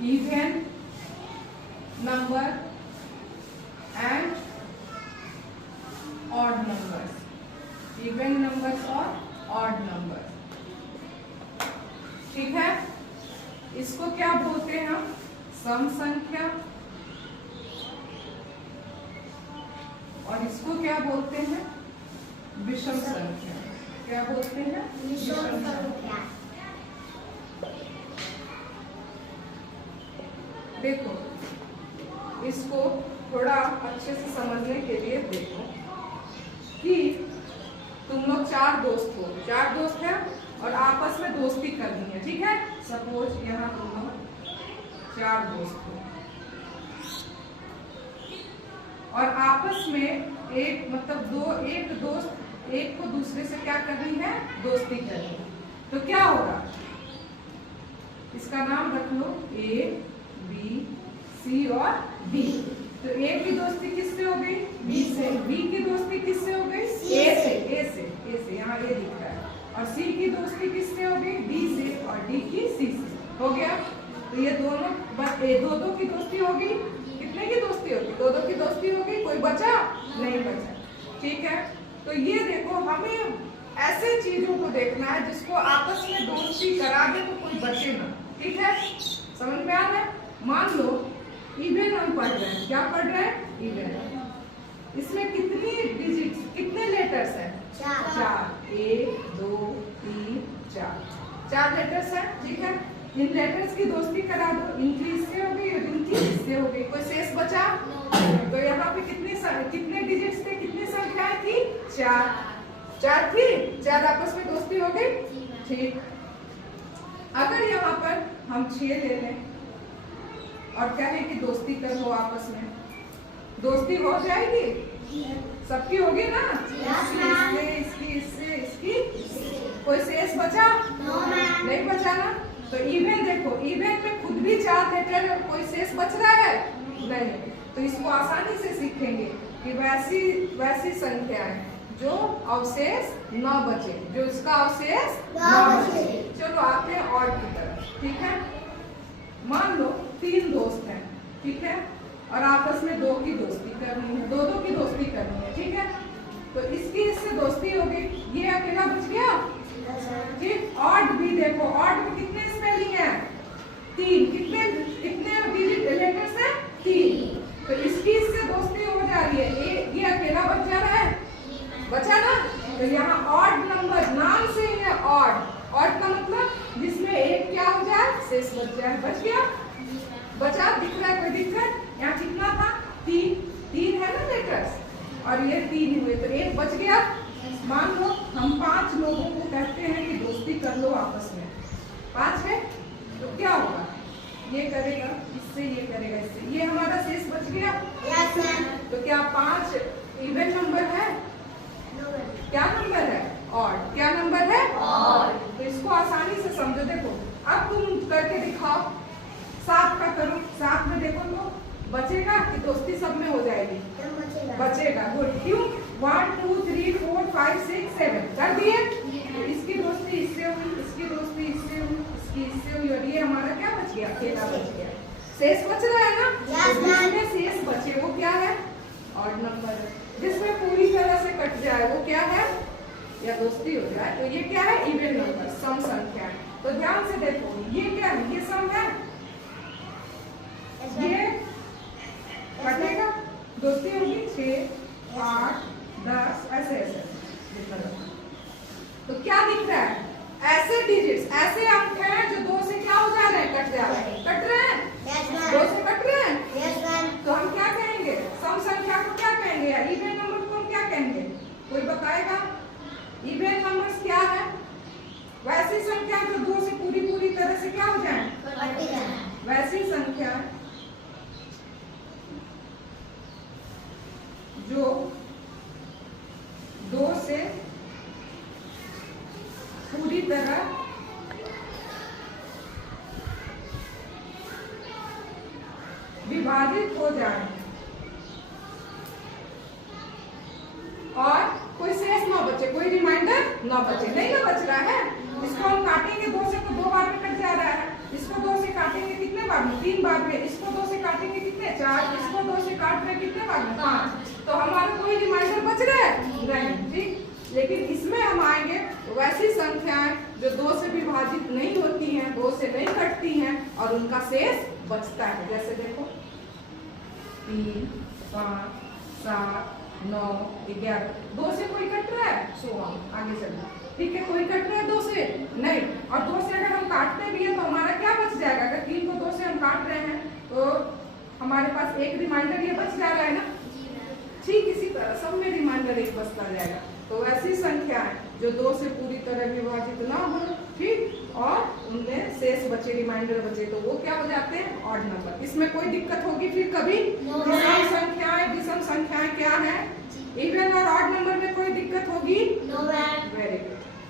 even number and odd numbers, even numbers और odd numbers। ठीक है, इसको क्या बोलते हैं हम? सम संख्या। और इसको क्या बोलते हैं? विषम संख्या। क्या बोलते हैं? विषम संख्या। देखो, इसको थोड़ा अच्छे से समझने के लिए देखो कि तुम लोग चार दोस्त हो, चार दोस्त हैं और आपस में दोस्ती करनी है। ठीक है, सपोज यहाँ तुम लोग चार दोस्त हो और आपस में एक दोस्त एक को दूसरे से क्या करनी है? दोस्ती करनी है। तो क्या होगा? इसका नाम रख लो A, B, C और D। तो A की दोस्ती किससे हो गई? B से। B की दोस्ती किससे हो गई? A से। यहाँ A दिख रहा है। और C की दोस्ती किससे हो गई? D से। और D की C से। हो गया? तो ये दोनों दो की दोस्ती होगी। कितने की दोस्ती होगी? दो की दोस्ती होगी। कोई बचा? नहीं बचा। ठीक है, तो ये देखो, हमें ऐसे चीजों को देखना है जिसको आपस में दोस्ती करा दे तो कोई बचे ना। ठीक है, समझ में आ रहा है? मान लो इवन हम पढ़ रहे हैं। क्या पढ़ रहे हैं? इवन। इसमें कितनी डिजिट्स, कितने लेटर्स हैं? चार। 1 2 3 4, 4 लेटर्स हैं। ठीक है, इन लेटर्स की दोस्ती करा दो। इनकी इससे हो गई और इनकी इससे हो गई। कोई शेष बचा? तो यहाँ पे कितने डिजिट्स थे? कितनी संख्याएं थी? 4 थी। 4 आपस में दोस्ती हो गई। ठीक, अगर यहाँ पर हम 6 ले लें और कहें कि दोस्ती कर लो आपस में, दोस्ती हो जाएगी? सबकी होगी ना? इसकी कोई शेष बचा? नहीं बचा ना। तो इवन देखो, इवन में खुद भी 4 लेटर है, कोई शेष बच रहा है? नहीं। तो इसको आसानी से सीखेंगे कि वैसी संख्या है जो अवशेष न बचे, जो इसका अवशेष न बचे। चलो आते हैं और की तरफ। ठीक है, मान लो 3 दोस्त हैं। ठीक है, और आपस में 2 की दोस्ती करनी है, 2 की दोस्ती करनी है। ठीक है, तो इसकी इससे दोस्ती हो गई। ये अकेला बच गया। ठीक, ऑड भी देखो, ऑड में कितने स्पेलिंग है? 3। कितने डिजिट लेटर्स हैं? 3। तो इसकी इससे दोस्ती हो जा रही है। ये अकेला बच जा रहा है, बचा ना। तो यहाँ ऑड नंबर, नाम से ही है ऑड। ऑड का मतलब जिसमें एक क्या हो जाए? शेष बच जाए। बच गया? बचा? दिख रहा है? कोई दिक्कत? यहाँ कितना था? 3 है ना लेटर्स, और ये 3 हुए, तो एक बच गया। मान लो हम 5 लोगों को कहते हैं कि दोस्ती कर लो आपस में। 5 है, तो क्या होगा? ये करेगा इससे, ये करेगा इससे, ये हमारा शेष बच गया। तो क्या 5 इवन नंबर है? क्या नंबर है? ऑड। क्या नंबर है? ऑड। तो इसको आसानी से समझो। देखो, अब तुम करके दिखाओ। 7 का करो। 7 में देखो तो बचेगा कि दोस्ती सब में हो जाएगी? बचेगा। गुड। क्यों? 1 2 3 4 5 6 7 कर दिए। तो इसकी दोस्ती इससे हुई, इसकी दोस्ती इससे हुई, इसकी इससे हुई, और ये हमारा क्या बच गया? अकेला बच गया। शेष बच रहा है ना? तो जिसमें शेष बचे वो क्या है? ऑड नंबर है। जिसमें पूरी तरह से कट जाए वो क्या है? या दोस्ती हो जाए, तो ये क्या है? इवन नंबर, सम संख्या है। तो ध्यान से देखो, ये क्या है? ये सम है। ये कटेगा, दोस्ती होगी 6 8 10 ऐसे। तो क्या दिख रहा है? ऐसे डिजिट्स, ऐसे अंक हैं जो 2 से क्या हो जा रहे हैं? कट जा रहे हैं। कट रहे हैं? 2 से कट रहे हैं। तो हम क्या कहेंगे? सम संख्या को क्या कहेंगे? या इवन नंबर को हम क्या कहेंगे? कोई बताएगा? इवन नंबर्स क्या है? वैसी संख्या जो 2 से पूरी तरह से क्या हो जाए? वैसी संख्या जो 2 से पूरी तरह विभाजित हो जाए और कोई शेष न बचे, कोई रिमाइंडर न बचे। नहीं ना बच रहा है, इसको हम काटेंगे 2 से तो 2 बार में कट जा रहा है। इसको 2 से काटेंगे कितने बार में? 3 लेकिन इसमें हम आएंगे वैसी संख्याएं जो 2 से विभाजित नहीं होती हैं, 2 से नहीं कटती हैं और उनका शेष बचता है। जैसे देखो 3, 5, 7, 9, 11। 2 से कोई कट रहा है, सो आगे चलना। ठीक है, कोई कट रहा है 2 से नहीं, और 2 से अगर हम काटते भी हैं तो हमारा क्या बच जाएगा? अगर 3 को 2 से हम काट रहे हैं तो हमारे पास एक रिमाइंडर ये बच जा रहा है ना। ठीक इसी तरह सब में रिमाइंडर एक बचता जाएगा। तो ऐसी संख्याएं जो 2 से पूरी तरह विभाजित ना हो, ठीक, और उनमें शेष बचे, रिमाइंडर बचे, तो वो क्या हो जाते हैं? Odd number. इसमें कोई दिक्कत होगी फिर कभी? विषम संख्याएं क्या है? इवन और ऑड नंबर में कोई दिक्कत होगी? Very good.